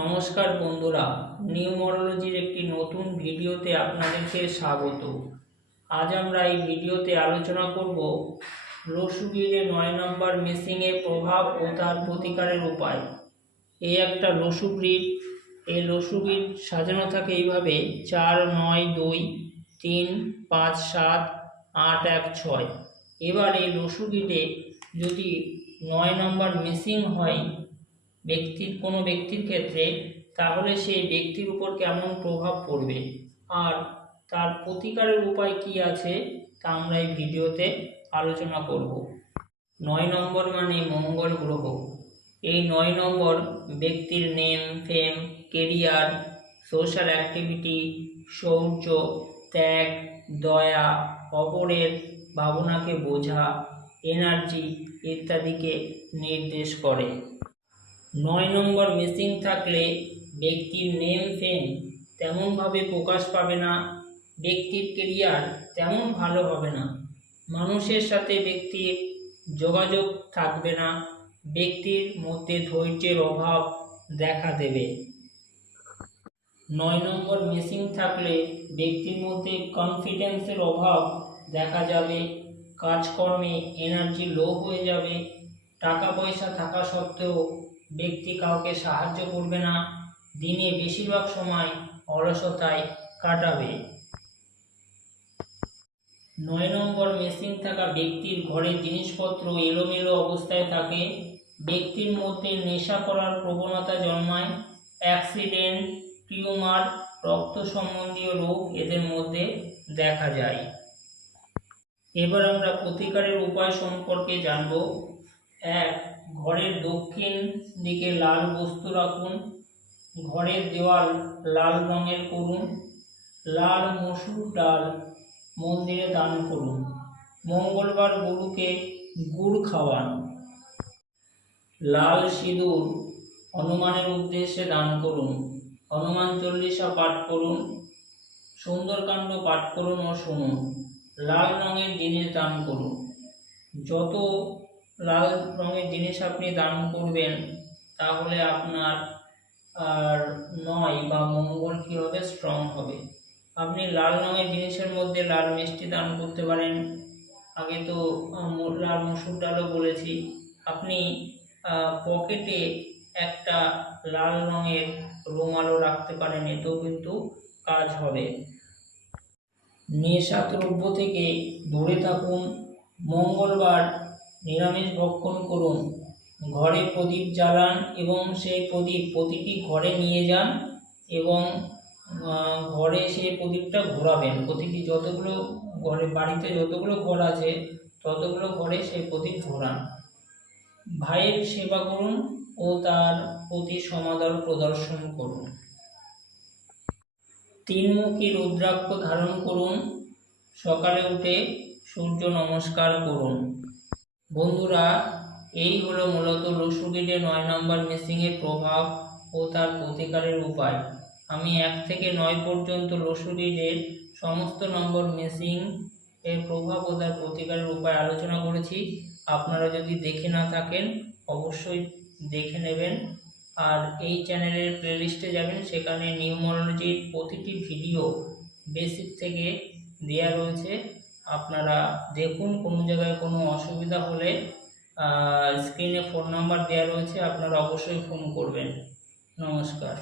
নমস্কার বন্ধুরা নিউমরোলজির একটি নতুন ভিডিওতে আপনাদেরকে স্বাগত। আজ আমরা এই ভিডিওতে আলোচনা করব লসুগিরে নয় নম্বর মেশিংয়ের প্রভাব ও তার প্রতিকারের উপায়। এই একটা লসু গ্রিড এই লসু গ্রিড সাজানো থাকে এইভাবে চার, নয়, দুই, তিন, পাঁচ, সাত, আট, এক, ছয়। এবার এই গ্রিডে যদি নয় নম্বর মিসিং হয় ব্যক্তির, কোনো ব্যক্তির ক্ষেত্রে তাহলে সেই ব্যক্তির উপর কেমন প্রভাব পড়বে? আর তার প্রতিকারের উপায় কি আছে তা আমরা এই ভিডিওতে আলোচনা করব। নয় নম্বর মানে মঙ্গল গ্রহ। এই নয় নম্বর ব্যক্তির name, fame, career, social activity, শৌর্য, ত্যাগ, দয়া, অপরের ভাবনাকে বোঝা, এনার্জি ইত্যাদিকে নির্দেশ করে। নয় নম্বর মিসিং থাকলে ব্যক্তির নেম ফেম তেমনভাবে প্রকাশ পাবে না, ব্যক্তির কেরিয়ার তেমন ভালো হবে না, মানুষের সাথে ব্যক্তির যোগাযোগ থাকবে না, ব্যক্তির মধ্যে ধৈর্যের অভাব দেখা দেবে। নয় নম্বর মিসিং থাকলে ব্যক্তির মধ্যে কনফিডেন্সের অভাব দেখা যাবে, কাজকর্মে এনার্জি লো হয়ে যাবে, টাকা পয়সা থাকা সত্ত্বেও ব্যক্তি কাউকে সাহায্য করবে না, দিনে বেশিরভাগ সময় অলসতায় কাটাবে। নয় নম্বর মেশিন থাকা ব্যক্তির ঘরের জিনিসপত্র এলোমেলো অবস্থায় থাকে। ব্যক্তির মধ্যে নেশা করার প্রবণতা জন্মায়। অ্যাক্সিডেন্ট, টিউমার, রক্ত সম্বন্ধীয় রোগ এদের মধ্যে দেখা যায়। এবার আমরা প্রতিকারের উপায় সম্পর্কে জানব। এক, ঘরের দক্ষিণ দিকে লাল বস্তু রাখুন, ঘরের দেওয়াল লাল রঙের করুন, লাল মসুর ডাল মন্দিরে দান করুন। মঙ্গলবার গরুকে গুড় খাওয়ান। লাল সিঁদুর হনুমানের উদ্দেশ্যে দান করুন। হনুমান চল্লিশা পাঠ করুন, সুন্দরকাণ্ড পাঠ করুন ও শুনুন। লাল রঙের জিনিস দান করুন। যত লাল রঙের জিনিস আপনি দান করবেন, তাহলে আপনার আর নয় বা মঙ্গল কী হবে? স্ট্রং হবে। আপনি লাল রঙের জিনিসের মধ্যে লাল মিষ্টি দান করতে পারেন। আগে তো লাল মসুর ডালও বলেছি। আপনি পকেটে একটা লাল রঙের রুমালও রাখতে পারেন, এতেও কিন্তু কাজ হবে। নেশা দ্রব্য থেকে দূরে থাকুন। মঙ্গলবার নিরামিষ ভক্ষণ করুন। ঘরে প্রদীপ জ্বালান এবং সেই প্রদীপ প্রতিটি ঘরে নিয়ে যান এবং ঘরে সেই প্রদীপটা ঘোরাবেন। প্রতিটি যতগুলো ঘরে, বাড়িতে যতগুলো ঘর আছে, ততগুলো ঘরে সেই প্রদীপ ঘোরান। ভাইয়ের সেবা করুন ও তার প্রতি সমাদর প্রদর্শন করুন। তিনমুখী রুদ্রাক্ষ ধারণ করুন। সকালে উঠে সূর্য নমস্কার করুন। বন্ধুরা, এই হলো মূলত লসুগিডে নয় নম্বর মেশিংয়ের প্রভাব ও তার প্রতিকারের উপায়। আমি এক থেকে নয় পর্যন্ত লসুগিডের সমস্ত নম্বর মেশিং এর প্রভাব ও তার প্রতিকারের উপায় আলোচনা করেছি। আপনারা যদি দেখে না থাকেন, অবশ্যই দেখে নেবেন। আর এই চ্যানেলের প্লেলিস্টে যাবেন, সেখানে নিউমোলজির প্রতিটি ভিডিও বেসিক থেকে দেওয়া রয়েছে। আপনারা দেখুন কোনো জায়গায় কোনো অসুবিধা হলে স্ক্রিনে ফোন নাম্বার দেওয়া রয়েছে, আপনারা অবশ্যই ফোন করবেন। নমস্কার।